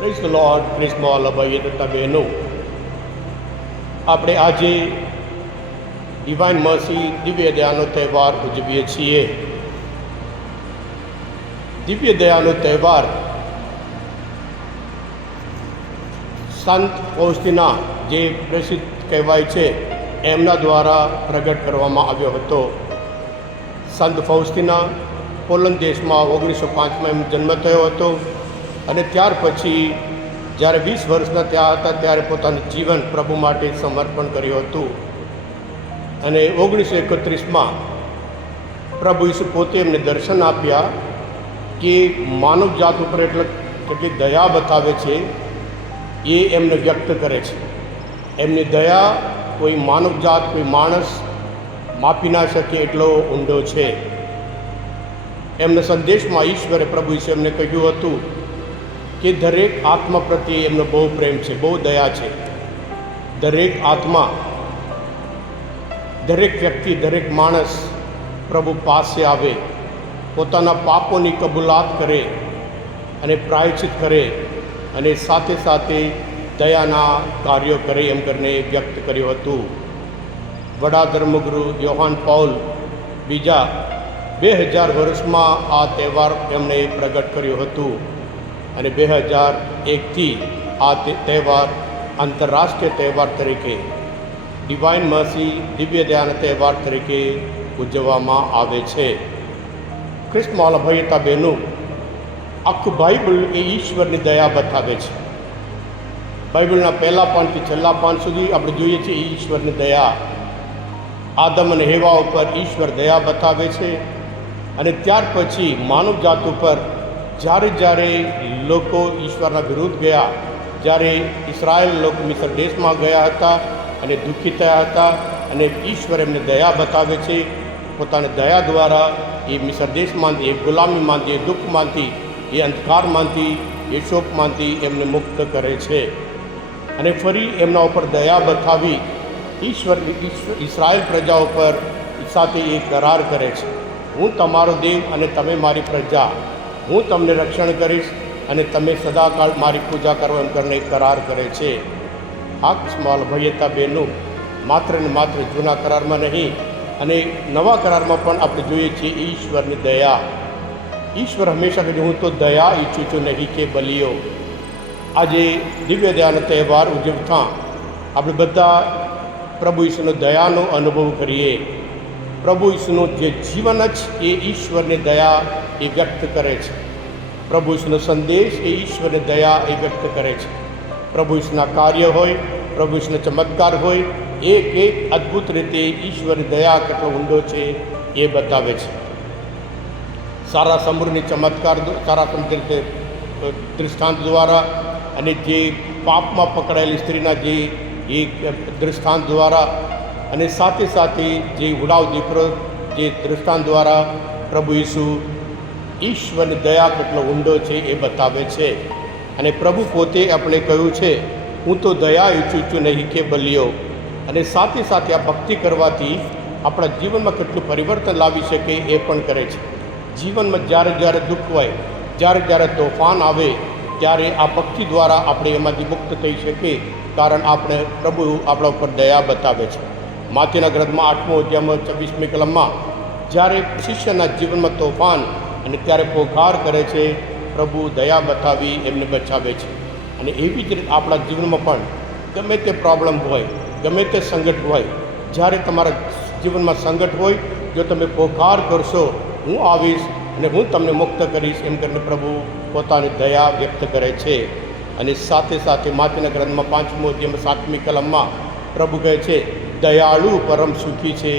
Praise Lord press મોલ અભય તથા બહેનો આપણે આજે ડિવાઇન મર્સી દિવ્ય દયાનો તહેવાર ઉજવીએ છીએ. દિવ્ય દયાનો તહેવાર સંત ફૌસ્તીના જે પ્રસિદ્ધ કહેવાય છે, એમના દ્વારા પ્રગટ કરવામાં આવ્યો હતો. સંત ફૌસ્તીના પોલંદ દેશમાં ઓગણીસો પાંચમાં એમ જન્મ થયો હતો. અને ત્યાર પછી જ્યારે વીસ વર્ષના ત્યાં હતા, ત્યારે પોતાનું જીવન પ્રભુ માટે સમર્પણ કર્યું હતું. અને ઓગણીસો એકત્રીસમાં પ્રભુ ઈસુ પોતે એમને દર્શન આપ્યા કે માનવ જાત ઉપર એટલે કેટલી દયા બતાવે છે, એ એમને વ્યક્ત કરે છે. એમની દયા કોઈ માનવ જાત, કોઈ માણસ માપી ના શકે એટલો ઊંડો છે. એમના સંદેશમાં ઈશ્વરે પ્રભુ ઈશ્વરે એમને કહ્યું હતું કે દરેક આત્મા પ્રત્યે એમનો બહુ પ્રેમ છે, બહુ દયા છે. દરેક આત્મા, દરેક વ્યક્તિ, દરેક માણસ પ્રભુ પાસે આવે, પોતાના પાપોની કબૂલાત કરે અને પ્રાયચિત કરે અને સાથે સાથે દયાના કાર્યો કરે એમ કરીને વ્યક્ત કર્યું હતું. વડા ધર્મગુરુ યોહાન પૌલ બીજા બે હજાર વર્ષમાં આ તહેવાર એમણે પ્રગટ કર્યું હતું. અને બે હજાર એકથી આ તહેવાર આંતરરાષ્ટ્રીય તહેવાર તરીકે ડિવાઇન મસી દિવ્ય ધ્યાન તહેવાર તરીકે ઉજવવામાં આવે છે. ખ્રિસ્તમાલ અભયતા બહેનો આખું બાઇબલ એ ઈશ્વરની દયા બતાવે છે. બાઇબલના પહેલા પાનથી છેલ્લા પાન સુધી આપણે જોઈએ છીએ ઈશ્વરની દયા. આદમ અને હેવા ઉપર ઈશ્વર દયા બતાવે છે અને ત્યાર પછી માનવ જાત ઉપર જ્યારે જ્યારે લોકો ઈશ્વરના વિરુદ્ધ ગયા, જ્યારે ઇસરાયેલ લોકો મિસર દેશમાં ગયા હતા અને દુઃખી થયા હતા અને ઈશ્વર એમને દયા બતાવે છે, પોતાની દયા દ્વારા એ મિસર દેશમાંથી, એ ગુલામીમાંથી, એ દુઃખમાંથી, એ અંધકારમાંથી, એ શોકમાંથી એમને મુક્ત કરે છે. અને ફરી એમના ઉપર દયા બતાવી ઈશ્વર ઈશ્વર ઇસરાયેલ પ્રજા ઉપર સાથે એ કરાર કરે છે. હું તમારો દેવ અને તમે મારી પ્રજા. હું તમને રક્ષણ કરીશ અને તમે સદાકાળ મારી પૂજા કરવા એમ કરીને કરાર કરે છે. આ સ્મોલ ભયતા બેનું, માત્ર ને માત્ર જૂના કરારમાં નહીં, અને નવા કરારમાં પણ આપણે જોઈએ છીએ ઈશ્વરની દયા. ઈશ્વર હંમેશા કહે હું તો દયા ઈચ્છું છું નહીં કે બલિયો આજે દિવ્ય દયાનો તહેવાર ઉજવતા આપણે બધા પ્રભુ ઈશ્વરનો દયાનો અનુભવ કરીએ. પ્રભુ ઈસુનું જે જીવન જ એ ઈશ્વરની દયા એ વ્યક્ત કરે છે. પ્રભુ ઈશ્વરનો સંદેશ એ ઈશ્વરની દયા એ વ્યક્ત કરે છે. પ્રભુ ઈશ્વરના કાર્ય હોય, પ્રભુ ઈશ્વરનો ચમત્કાર હોય, એક એક અદ્ભુત રીતે ઈશ્વરની દયા કેટલો ઊંડો છે એ બતાવે છે. સારા સમૃદ્ધની ચમત્કાર સારા સમૃદ્ધ દૃષ્ટાંત દ્વારા અને જે પાપમાં પકડાયેલી સ્ત્રીના જે એક દૃષ્ટાંત દ્વારા અને સાથે સાથે જે ઉડાવ દીકરો જે દ્રષ્ટાંત દ્વારા પ્રભુ ઈસુ ઈશ્વરની દયા કેટલો ઊંડો છે એ બતાવે છે. અને પ્રભુ પોતે આપણે કહ્યું છે, હું તો દયા ઈચ્છું છું નહીં કે બલિયો. અને સાથે સાથે આ ભક્તિ કરવાથી આપણા જીવનમાં કેટલું પરિવર્તન લાવી શકે એ પણ કરે છે. જીવનમાં જ્યારે જ્યારે દુઃખ હોય, જ્યારે જ્યારે તોફાન આવે, ત્યારે આ ભક્તિ દ્વારા આપણે એમાંથી મુક્ત થઈ શકીએ, કારણ આપણે પ્રભુ આપણા ઉપર દયા બતાવે છે. માથેના ગ્રંથમાં આઠમો અધ્યાયમાં છવ્વીસમી કલમમાં જ્યારે શિષ્યના જીવનમાં તોફાન અને ત્યારે પોકાર કરે છે, પ્રભુ દયા બતાવી એમને બચાવે છે. અને એવી જ રીતે આપણા જીવનમાં પણ ગમે તે પ્રોબ્લેમ હોય, ગમે તે સંકટ હોય, જ્યારે તમારા જીવનમાં સંકટ હોય, જો તમે પોકાર કરશો, હું આવીશ અને હું તમને મુક્ત કરીશ એમ કરીને પ્રભુ પોતાની દયા વ્યક્ત કરે છે. અને સાથે સાથે માતીના ગ્રંથમાં પાંચમો અધ્યાયમાં સાતમી કલમમાં પ્રભુ કહે છે દયાળુ પરમ સુખી છે,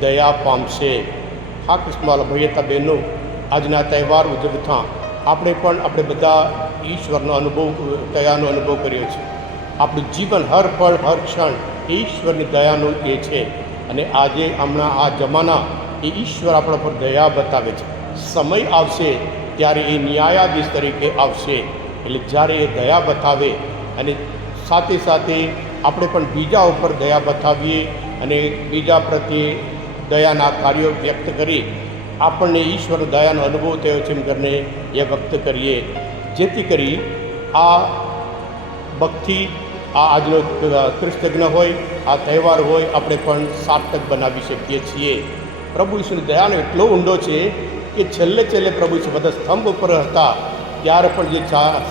દયા પામશે હા કૃષ્ણવાલા ભૈયતા બહેનો, આજના તહેવાર ઉજવતા આપણે પણ આપણે બધા ઈશ્વરનો અનુભવ, દયાનો અનુભવ કર્યો છે. આપણું જીવન હર પળ, હર ક્ષણ ઈશ્વરની દયાનું એ છે. અને આજે હમણાં આ જમાના એ ઈશ્વર આપણા પર દયા બતાવે છે. સમય આવશે ત્યારે એ ન્યાયાધીશ તરીકે આવશે. એટલે જ્યારે એ દયા બતાવે અને સાથે સાથે આપણે પણ બીજા ઉપર દયા બતાવીએ અને બીજા પ્રત્યે દયાના કાર્યો વ્યક્ત કરી આપણને ઈશ્વર દયાનો અનુભવ થયો છે એમ કરીને એ વ્યક્ત કરીએ. જેથી કરી આ ભક્તિ, આ આજનો કૃષ્ણજ્ઞ હોય, આ તહેવાર હોય, આપણે પણ સાર્થક બનાવી શકીએ છીએ. પ્રભુ ઈશ્વરની દયાનો એટલો ઊંડો છે કે છેલ્લે છેલ્લે પ્રભુ ઈશ્વર બધા સ્તંભ ઉપર હતા. ત્યારે પણ જે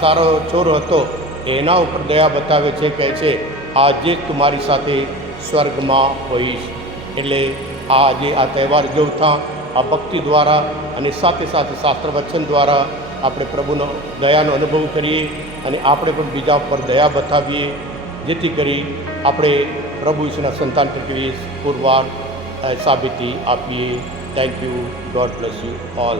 સારો ચોર હતો, એના ઉપર દયા બતાવે છે, કહે છે આજે તમારી સાથે સ્વર્ગમાં હોઈશ. એટલે આ જે આ તહેવાર જોતા આ ભક્તિ દ્વારા અને સાથે સાથે શાસ્ત્ર વચન દ્વારા આપણે પ્રભુનો દયાનો અનુભવ કરીએ અને આપણે પણ બીજા પર દયા બતાવીએ. જેથી કરી આપણે પ્રભુ ઈશ્વરના સંતાન તરીકે પુરવાર સાબિતી આપીએ. Thank you God bless you all